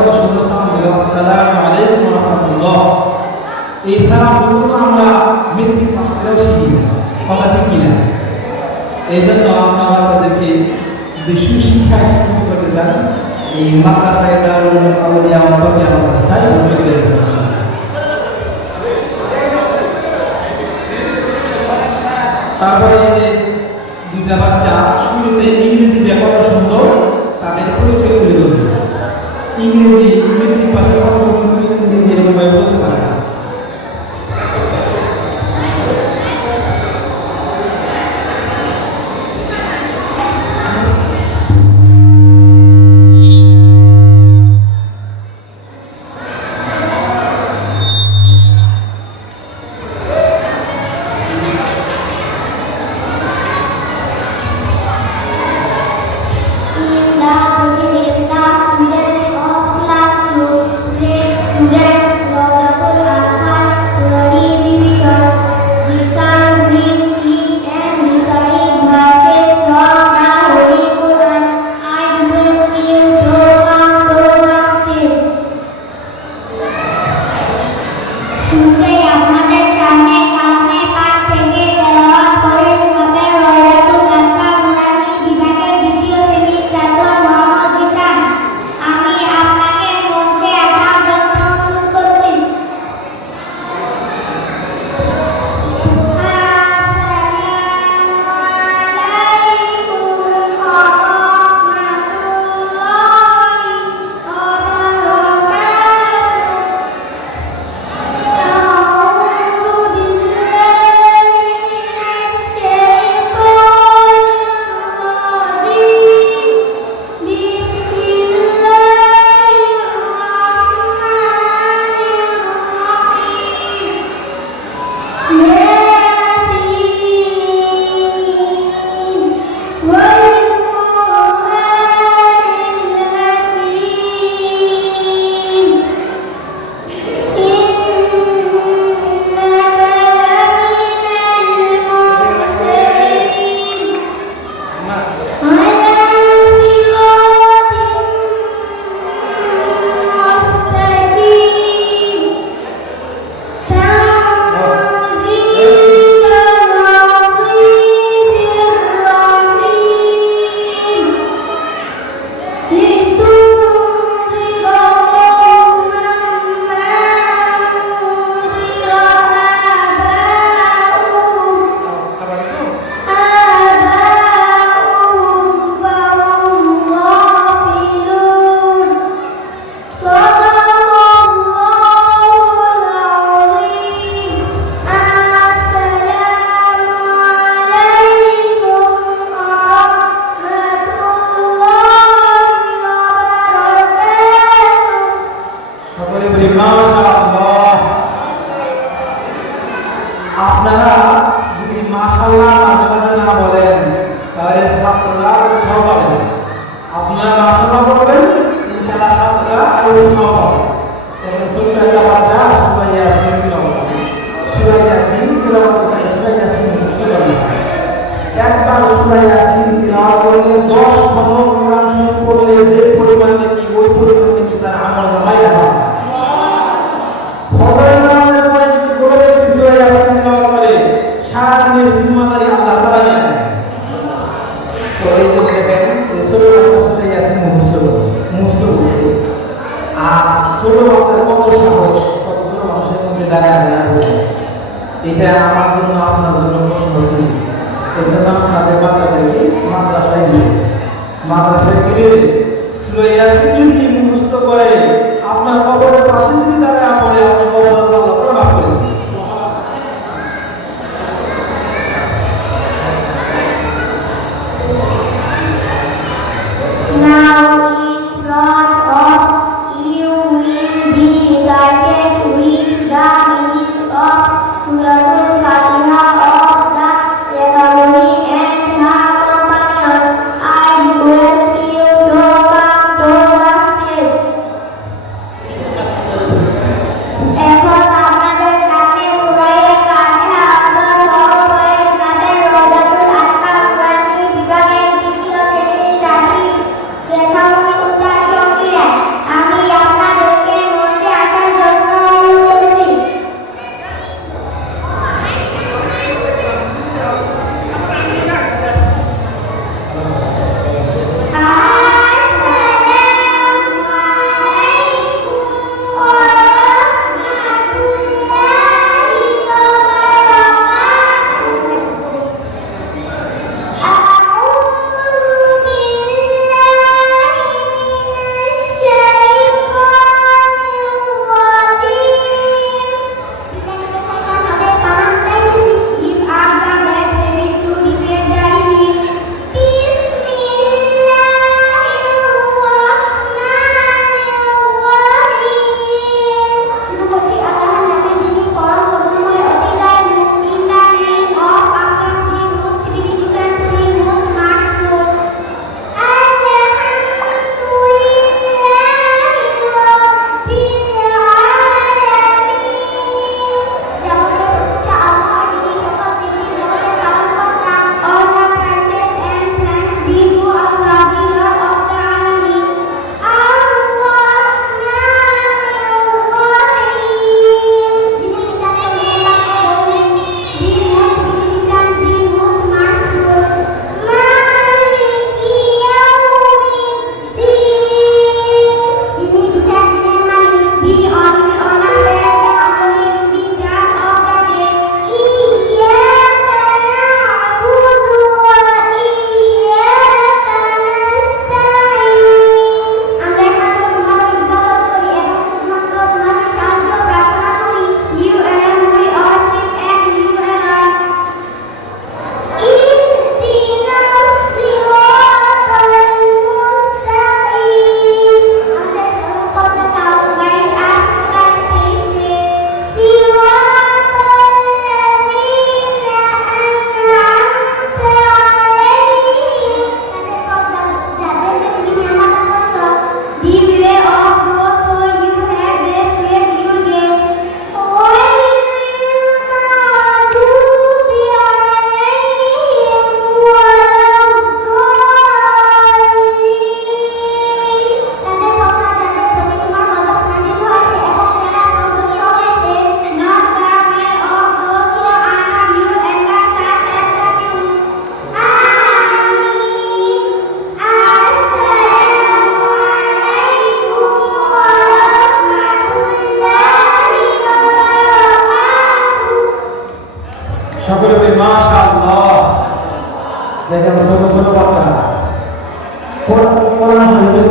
কত সুন্দর সালাম দিল, আসসালামু আলাইকুম ওয়া রাহমাতুল্লাহ। এই সালামগুলো তো আমরা মেট্রিক পাস করেও শিখি না, কথা ঠিক কিনা? এই জন্য আমরা বাচ্চাদেরকে যদি সুশিক্ষায় শিক্ষিত করতে চান, এই মাদ্রাসায় দারুল আউলিয়া মাদ্রাসায় ভর্তি করে দেবেন। তারপরে দুইটা বাচ্চা শুরুতে ইংরেজি ব্যাকরণ সুন্দর, তাদের পরিচয় তুলে ধরবে। ইংরেজি মেট্রিক পাশে ইংরেজি এরকম বলতে পারে না। আপনারা যদি মাশাআল্লাহ না বলেন তাহলে ছাত্ররা উৎসাহ পাবে। আপনারা মাশাআল্লাহ বলবেন, ইনশাআল্লাহ ছাত্ররা আরো উৎসাহ পাবে। এখন ছোট্ট একটা বাচ্চা সূরা ইয়াসিন তিলাওয়াত করে, সূরা ইয়াসিন তিলাওয়াত করে, সূরা ইয়াসিন মুখস্থ করে। একবার সূরা ইয়াসিন তিলাওয়াত করলে 10 খতম কোরআন শরীফ পড়লে যে পরিমাণ নাকি ওই পরিমাণ নাকি তার আমল নামায় দেওয়া হয়। ফজরের নামাজের পরে যদি বলে সূরা ইয়াসিন তিলাওয়াত করে, সারা দিনের জিম্মাদারি আল্লাহ তাআলা নেন। তো এই যে দেখেন এই সূরা ইয়াসিন মুখস্থ করতে আর ছোট বাচ্চার কত সাহস, কতগুলো মানুষের মধ্যে দাঁড়ায় এটা আমার জন্য আপনার জন্য প্রশ্ন ছিল। এই জন্য আমাদের বাচ্চাদেরকে মাদ্রাসায় গিয়ে সূরা ইয়াসিন যদি মুখস্থ করে, আপনার কবরের পাশে যদি দাঁড়ায় পড়ে, আপনার কবর আল্লাহ তাআলা মাফ করে দেবেন। মাশাআল্লাহ। দেখেন ছোট ছোট বাচ্চারা কোরআন শরীফের